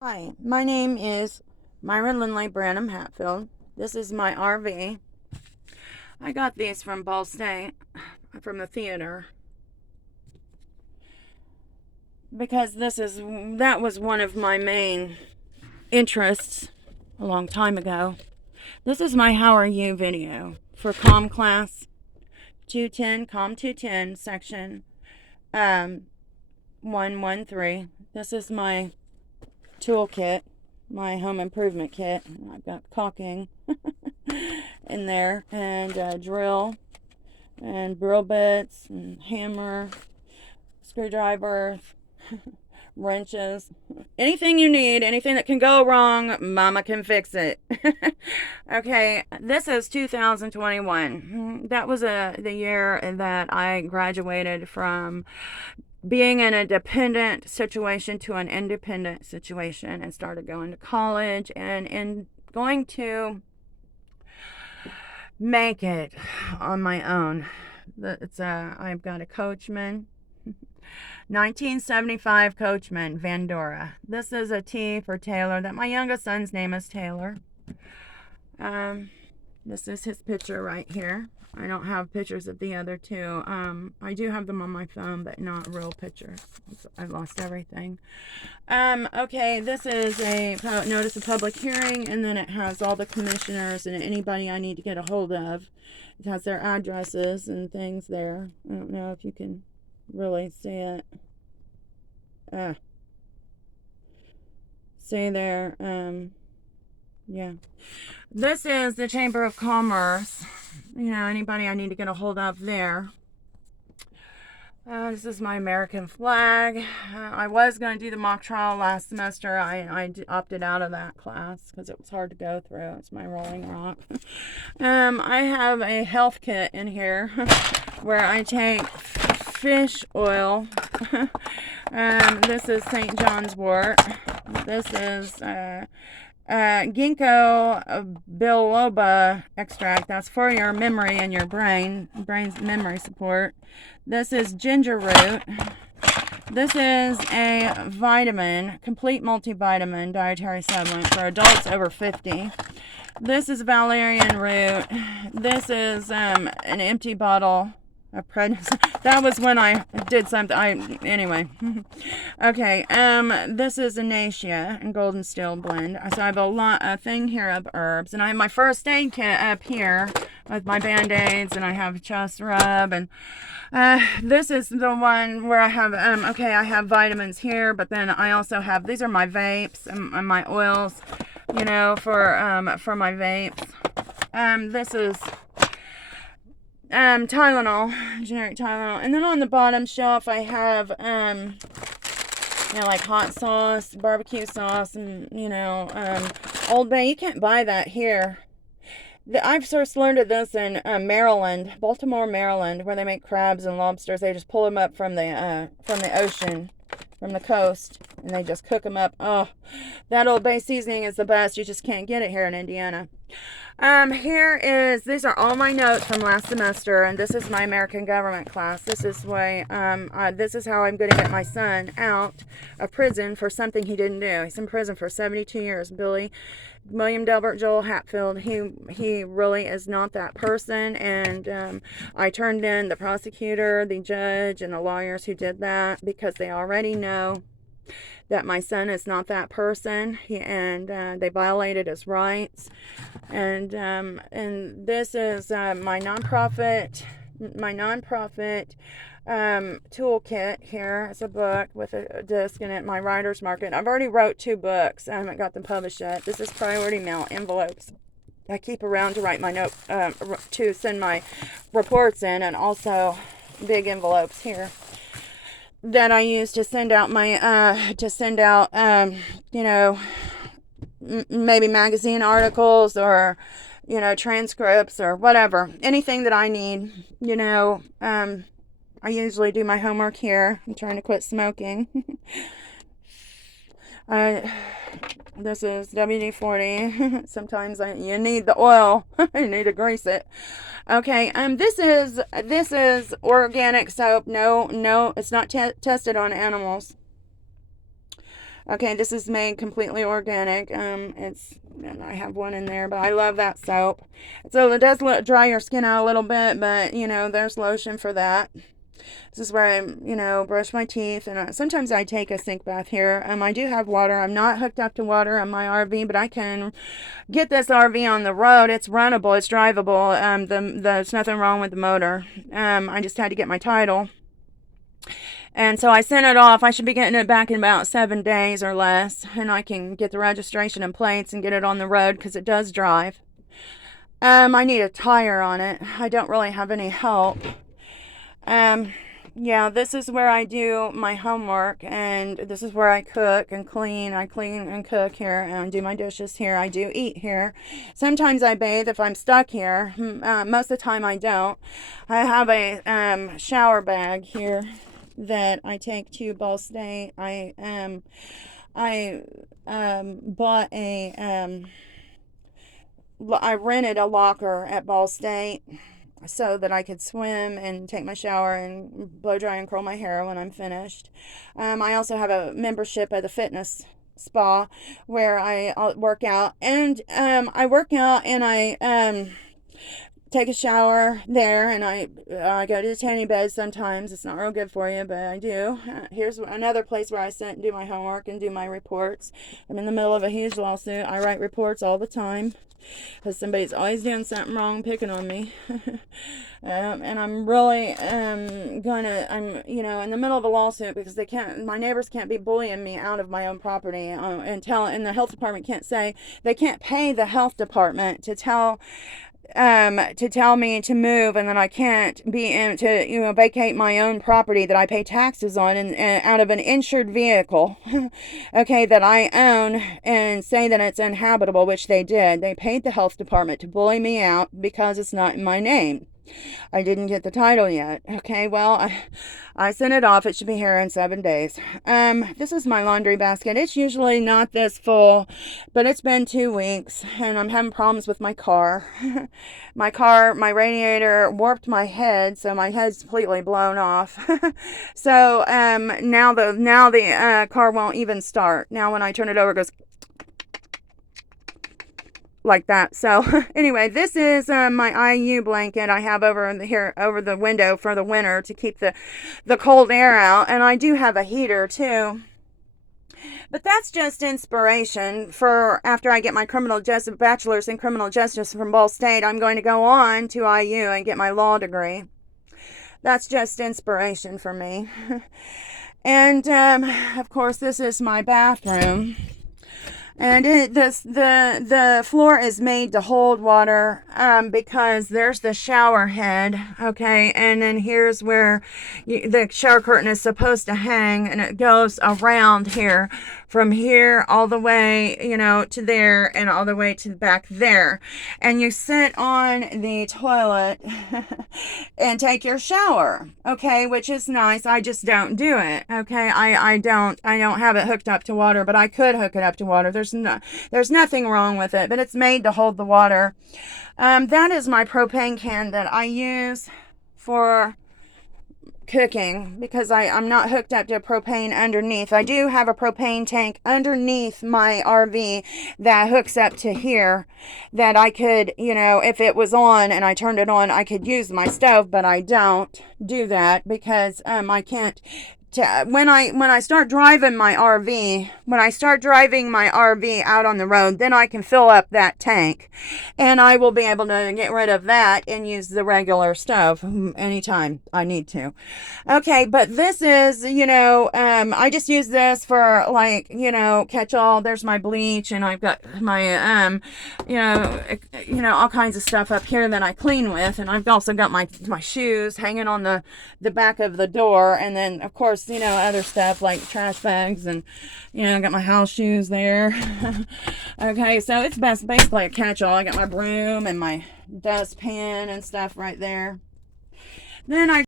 Hi, my name is Myra Lindley Branham Hatfield. This is my RV. I got these from Ball State, from the theater, because that was one of my main interests a long time ago. This is my How Are You video for COM class 210, COM210 section 113. This is my toolkit, my home improvement kit. I've got caulking in there, and drill, and drill bits, and hammer, screwdriver, wrenches, anything you need, anything that can go wrong, mama can fix it. Okay, this is 2021. That was the year that I graduated from being in a dependent situation to an independent situation, and started going to college and going to make it on my own. I've got a Coachman, 1975 Coachman Vandora. This is a T for Taylor. That my youngest son's name is Taylor. This is his picture right here. I don't have pictures of the other two. I do have them on my phone, but not real pictures. I've lost everything. Okay, this is a notice of public hearing, and then it has all the commissioners and anybody I need to get a hold of. It has their addresses and things there. I don't know if you can really see it. See there. Yeah. This is the Chamber of Commerce. You know, anybody I need to get a hold of there. This is my American flag. I was going to do the mock trial last semester. I opted out of that class because it was hard to go through. It's my Rolling Rock. I have a health kit in here where I take fish oil. This is St. John's wort. This is ginkgo biloba extract. That's for your memory and your brain's memory support. This is ginger root. This is a vitamin, complete multivitamin dietary supplement for adults over 50. This is valerian root. This is an empty bottle of prednisone. That was when I did something. Anyway. Okay. This is Anacia and golden steel blend. So I have a thing here of herbs, and I have my first aid kit up here with my band-aids, and I have chest rub, and this is the one where I have I have vitamins here, but then I also have, these are my vapes and my oils, you know, for my vapes. This is Tylenol, generic Tylenol. And then on the bottom shelf I have like hot sauce, barbecue sauce, and Old Bay. You can't buy that here. I've first learned of this in Maryland, Baltimore, Maryland, where they make crabs and lobsters. They just pull them up from the ocean, from the coast, and they just cook them up. Oh, that Old Bay seasoning is the best. You just can't get it here in Indiana. These are all my notes from last semester, and this is my American government class. This is this is how I'm going to get my son out of prison for something he didn't do. He's in prison for 72 years. William Delbert Joel Hatfield, he really is not that person, and I turned in the prosecutor, the judge, and the lawyers who did that because they already know that my son is not that person, and they violated his rights. And this is my nonprofit toolkit. Here is a book with a disc in it, my writer's market. I've already wrote 2 books. I haven't got them published yet. This is priority mail envelopes I keep around to write my note, to send my reports in, and also big envelopes here that I use to send out maybe magazine articles, or transcripts, or whatever, anything that I need. I usually do my homework here. I'm trying to quit smoking. This is WD-40. Sometimes you need the oil. You need to grease it. Okay. This is organic soap. No, it's not tested on animals. Okay, this is made completely organic. And I have one in there, but I love that soap. So it does dry your skin out a little bit, but you know, there's lotion for that. This is where I, you know, brush my teeth, and sometimes I take a sink bath here. I do have water. I'm not hooked up to water on my RV, but I can get this RV on the road. It's runnable. It's drivable. There's nothing wrong with the motor. I just had to get my title. And so I sent it off. I should be getting it back in about 7 days or less. And I can get the registration and plates and get it on the road because it does drive. I need a tire on it. I don't really have any help. Yeah, this is where I do my homework, and this is where I cook and clean. I clean and cook here, and I do my dishes here. I do eat here. Sometimes I bathe if I'm stuck here. Most of the time I don't. I have a shower bag here that I take to Ball State. I bought I rented a locker at Ball State so that I could swim and take my shower and blow dry and curl my hair when I'm finished. I also have a membership at the fitness spa where I work out, and I work out and I take a shower there, and I go to the tanning bed sometimes. It's not real good for you, but I do. Here's another place where I sit and do my homework and do my reports. I'm in the middle of a huge lawsuit. I write reports all the time because somebody's always doing something wrong, picking on me. And I'm really I'm you know, in the middle of a lawsuit because my neighbors can't be bullying me out of my own property, and the health department can't say, they can't pay the health department to tell me to move, and then I can't be in to, you know, vacate my own property that I pay taxes on, and out of an insured vehicle, okay, that I own, and say that it's inhabitable, which they did. They paid the health department to bully me out because it's not in my name. I didn't get the title yet. Okay, well, I sent it off. It should be here in 7 days. This is my laundry basket. It's usually not this full, but it's been 2 weeks, and I'm having problems with my car. My radiator warped my head, so my head's completely blown off. So now the car won't even start. Now when I turn it over, it goes like that. So anyway, this is my IU blanket I have over the window for the winter to keep the cold air out, and I do have a heater too. But that's just inspiration for after I get my bachelor's in criminal justice from Ball State. I'm going to go on to IU and get my law degree. That's just inspiration for me. And of course, this is my bathroom. And the floor is made to hold water because there's the shower head, okay, and then here's where the shower curtain is supposed to hang, and it goes around here, from here all the way, you know, to there, and all the way to the back there, and you sit on the toilet and take your shower, okay, which is nice. I just don't do it, okay. I don't have it hooked up to water, but I could hook it up to water. There's nothing wrong with it, but it's made to hold the water. That is my propane can that I use for cooking because I'm not hooked up to a propane underneath. I do have a propane tank underneath my RV that hooks up to here that I could, you know, if it was on and I turned it on, I could use my stove, but I don't do that because I can't. When I start driving my RV out on the road, then I can fill up that tank, and I will be able to get rid of that and use the regular stove anytime I need to. Okay, but this is, you know, I just use this for, like, you know, catch all. There's my bleach, and I've got my you know, all kinds of stuff up here that I clean with, and I've also got my shoes hanging on the back of the door, and then of course, you know, other stuff like trash bags, and, you know, I got my house shoes there. Okay, so it's basically a catch-all. I got my broom and my dustpan and stuff right there. Then I